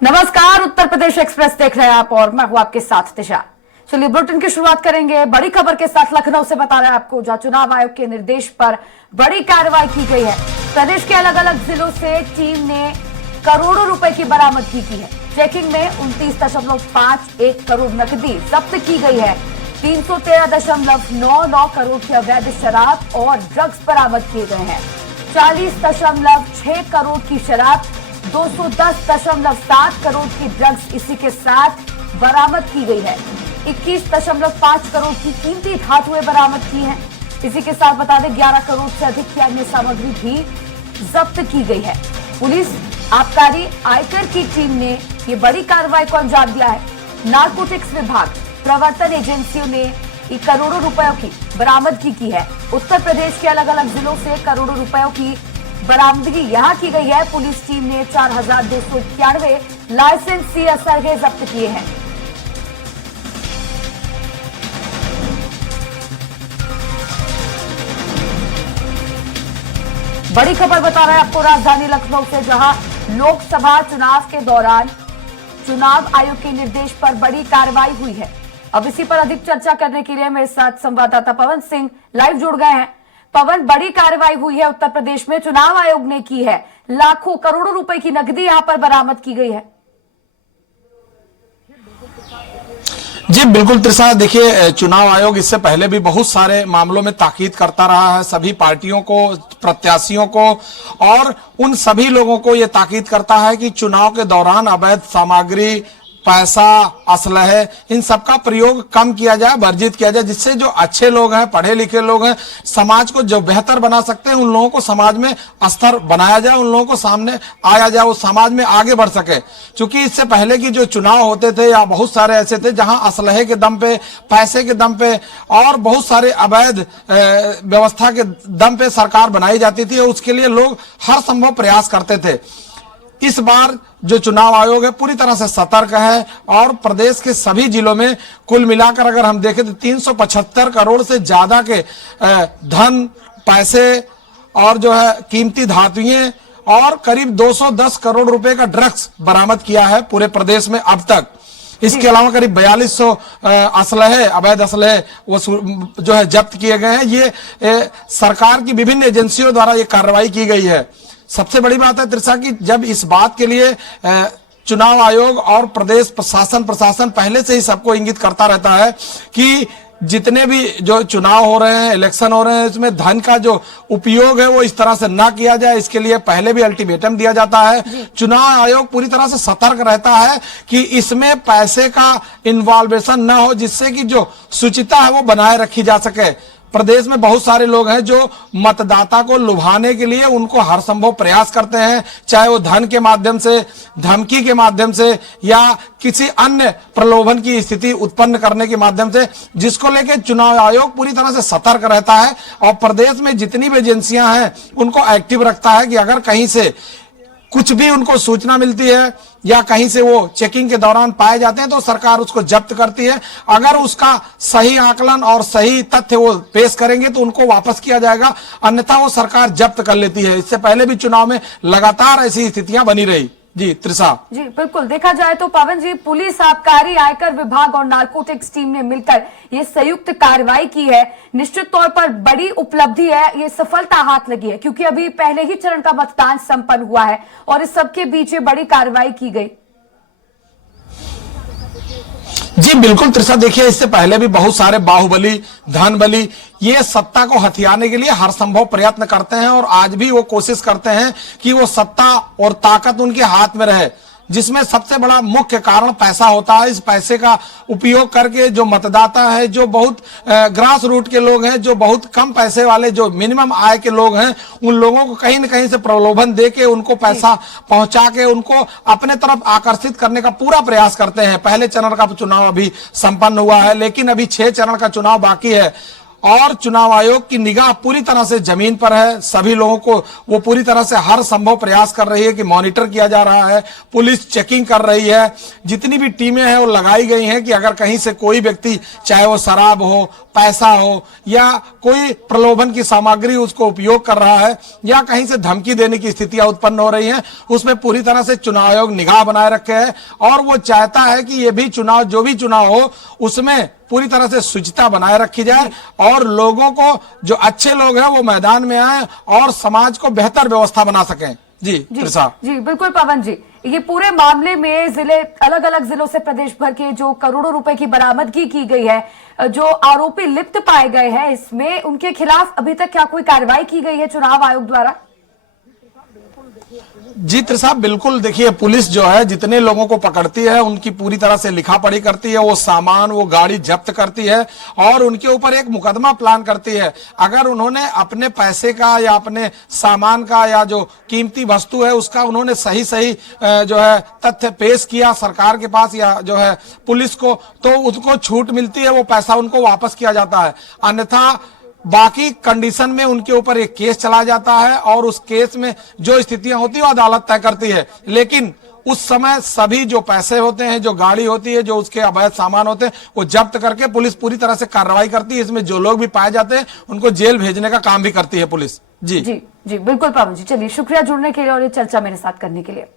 नमस्कार, उत्तर प्रदेश एक्सप्रेस देख रहे हैं आप और मैं हूं आपके साथ दिशा। चलिए बुलेटिन की शुरुआत करेंगे बड़ी खबर के साथ। लखनऊ से बता रहे हैं आपको, जहां चुनाव आयोग के निर्देश पर बड़ी कार्रवाई की गई है। प्रदेश के अलग अलग जिलों से टीम ने करोड़ों रुपए की बरामदगी की है। चेकिंग में 29.51 करोड़ नकदी जब्त की गई है। 313.99 करोड़ की अवैध शराब और ड्रग्स बरामद किए गए हैं। 40.6 करोड़ की शराब, 210.7 करोड़ की ड्रग्स इसी के साथ बरामद की गई है। 21.5 करोड़ की कीमती धातुएं बरामद की हैं। इसी के साथ बता दें 11 करोड़ से अधिक की अन्य सामग्री भी जब्त की गई है। पुलिस, आबकारी, आयकर की टीम ने ये बड़ी कार्रवाई को अंजाम दिया है। नारकोटिक्स विभाग, प्रवर्तन एजेंसियों ने ये करोड़ों रुपयों की बरामदगी की है। उत्तर प्रदेश के अलग अलग जिलों से करोड़ों रुपयों की बरामदगी यहां की गई है। पुलिस टीम ने 4291 लाइसेंसी असरगे जब्त किए हैं। बड़ी खबर बता रहे हैं आपको राजधानी लखनऊ से, जहां लोकसभा चुनाव के दौरान चुनाव आयोग के निर्देश पर बड़ी कार्रवाई हुई है। अब इसी पर अधिक चर्चा करने के लिए मेरे साथ संवाददाता पवन सिंह लाइव जुड़ गए हैं। पवन, बड़ी कार्रवाई हुई है उत्तर प्रदेश में, चुनाव आयोग ने की है। लाखों करोड़ों रुपए की नकदी यहां पर बरामद की गई है। जी बिल्कुल त्रिशा, देखिए चुनाव आयोग इससे पहले भी बहुत सारे मामलों में ताकीद करता रहा है सभी पार्टियों को, प्रत्याशियों को, और उन सभी लोगों को ये ताकीद करता है कि चुनाव के दौरान अवैध सामग्री, पैसा, असलहे, इन सबका प्रयोग कम किया जाए, वर्जित किया जाए, जिससे जो अच्छे लोग हैं, पढ़े लिखे लोग हैं, समाज को जो बेहतर बना सकते हैं, उन लोगों को समाज में स्तर बनाया जाए, उन लोगों को सामने आया जाए, वो समाज में आगे बढ़ सके। क्योंकि इससे पहले की जो चुनाव होते थे या बहुत सारे ऐसे थे जहां असलहे के दम पे, पैसे के दम पे और बहुत सारे अवैध व्यवस्था के दम पे सरकार बनाई जाती थी, और उसके लिए लोग हर संभव प्रयास करते थे। इस बार जो चुनाव आयोग है पूरी तरह से सतर्क है, और प्रदेश के सभी जिलों में कुल मिलाकर अगर हम देखें तो 375 करोड़ से ज्यादा के धन, पैसे और जो है कीमती धातुएं और करीब 210 करोड़ रुपए का ड्रग्स बरामद किया है पूरे प्रदेश में अब तक। इसके अलावा करीब 4200 असलहे, अवैध असलहे वो जो है जब्त किए गए हैं। ये सरकार की विभिन्न एजेंसियों द्वारा ये कार्रवाई की गई है। सबसे बड़ी बात है त्रिशा की, जब इस बात के लिए चुनाव आयोग और प्रदेश प्रशासन पहले से ही सबको इंगित करता रहता है कि जितने भी जो चुनाव हो रहे हैं, इलेक्शन हो रहे हैं, इसमें धन का जो उपयोग है वो इस तरह से ना किया जाए, इसके लिए पहले भी अल्टीमेटम दिया जाता है। चुनाव आयोग पूरी तरह से सतर्क रहता है कि इसमें पैसे का इन्वॉल्वेशन ना हो, जिससे कि जो शुचिता है वो बनाए रखी जा सके। प्रदेश में बहुत सारे लोग हैं जो मतदाता को लुभाने के लिए उनको हर संभव प्रयास करते हैं, चाहे वो धन के माध्यम से, धमकी के माध्यम से या किसी अन्य प्रलोभन की स्थिति उत्पन्न करने के माध्यम से, जिसको लेकर चुनाव आयोग पूरी तरह से सतर्क रहता है और प्रदेश में जितनी भी एजेंसियां हैं उनको एक्टिव रखता है कि अगर कहीं से कुछ भी उनको सूचना मिलती है या कहीं से वो चेकिंग के दौरान पाए जाते हैं तो सरकार उसको जब्त करती है। अगर उसका सही आकलन और सही तथ्य वो पेश करेंगे तो उनको वापस किया जाएगा, अन्यथा वो सरकार जब्त कर लेती है। इससे पहले भी चुनाव में लगातार ऐसी स्थितियां बनी रही। जी त्रिशा। जी बिल्कुल, देखा जाए तो पवन जी, पुलिस, आबकारी, आयकर विभाग और नारकोटिक्स टीम ने मिलकर ये संयुक्त कार्रवाई की है। निश्चित तौर पर बड़ी उपलब्धि है, ये सफलता हाथ लगी है, क्योंकि अभी पहले ही चरण का मतदान संपन्न हुआ है और इस सबके बीच ये बड़ी कार्रवाई की गई। जी बिल्कुल त्रिशा, देखिए इससे पहले भी बहुत सारे बाहुबली, धनबली ये सत्ता को हथियाने के लिए हर संभव प्रयत्न करते हैं, और आज भी वो कोशिश करते हैं कि वो सत्ता और ताकत उनके हाथ में रहे, जिसमें सबसे बड़ा मुख्य कारण पैसा होता है। इस पैसे का उपयोग करके जो मतदाता है, जो बहुत ग्रास रूट के लोग हैं, जो बहुत कम पैसे वाले, जो मिनिमम आय के लोग हैं, उन लोगों को कहीं न कहीं से प्रलोभन देके उनको पैसा पहुंचा के उनको अपने तरफ आकर्षित करने का पूरा प्रयास करते हैं। पहले चरण का चुनाव अभी संपन्न हुआ है, लेकिन अभी 6 चरण का चुनाव बाकी है, और चुनाव आयोग की निगाह पूरी तरह से जमीन पर है। सभी लोगों को वो पूरी तरह से हर संभव प्रयास कर रही है कि मॉनिटर किया जा रहा है, पुलिस चेकिंग कर रही है। जितनी भी टीमें हैं वो लगाई गई हैं कि अगर कहीं से कोई व्यक्ति, चाहे वो शराब हो, पैसा हो या कोई प्रलोभन की सामग्री उसको उपयोग कर रहा है या कहीं से धमकी देने की स्थितियां उत्पन्न हो रही हैं, उसमें पूरी तरह से चुनाव आयोग निगाह बनाए रखे है और वो चाहता है कि ये भी चुनाव, जो भी चुनाव हो, उसमें पूरी तरह से शुचिता बनाए रखी जाए और लोगों को, जो अच्छे लोग हैं वो मैदान में आए और समाज को बेहतर व्यवस्था बना सकें। जी त्रिशा। जी बिल्कुल पवन जी, ये पूरे मामले में जिले, अलग अलग जिलों से प्रदेश भर के जो करोड़ों रुपए की बरामदगी की गई है, जो आरोपी लिप्त पाए गए हैं इसमें, उनके खिलाफ अभी तक क्या कोई कार्रवाई की गई है चुनाव आयोग द्वारा? जी त्रिशा, बिल्कुल। देखिए, पुलिस जो है जितने लोगों को पकड़ती है उनकी पूरी तरह से लिखा पढ़ी करती है, वो सामान, वो गाड़ी जब्त करती है और उनके ऊपर एक मुकदमा प्लान करती है। अगर उन्होंने अपने पैसे का या अपने सामान का या जो कीमती वस्तु है उसका उन्होंने सही जो है तथ्य पेश किया सरकार के पास या जो है पुलिस को, तो उसको छूट मिलती है, वो पैसा उनको वापस किया जाता है। अन्यथा बाकी कंडीशन में उनके ऊपर एक केस चला जाता है और उस केस में जो स्थितियां होती है वो अदालत तय करती है। लेकिन उस समय सभी जो पैसे होते हैं, जो गाड़ी होती है, जो उसके अवैध सामान होते हैं, वो जब्त करके पुलिस पूरी तरह से कार्रवाई करती है। इसमें जो लोग भी पाए जाते हैं उनको जेल भेजने का काम भी करती है पुलिस। जी जी जी बिल्कुल पवन जी, चलिए शुक्रिया जुड़ने के लिए और ये चर्चा मेरे साथ करने के लिए।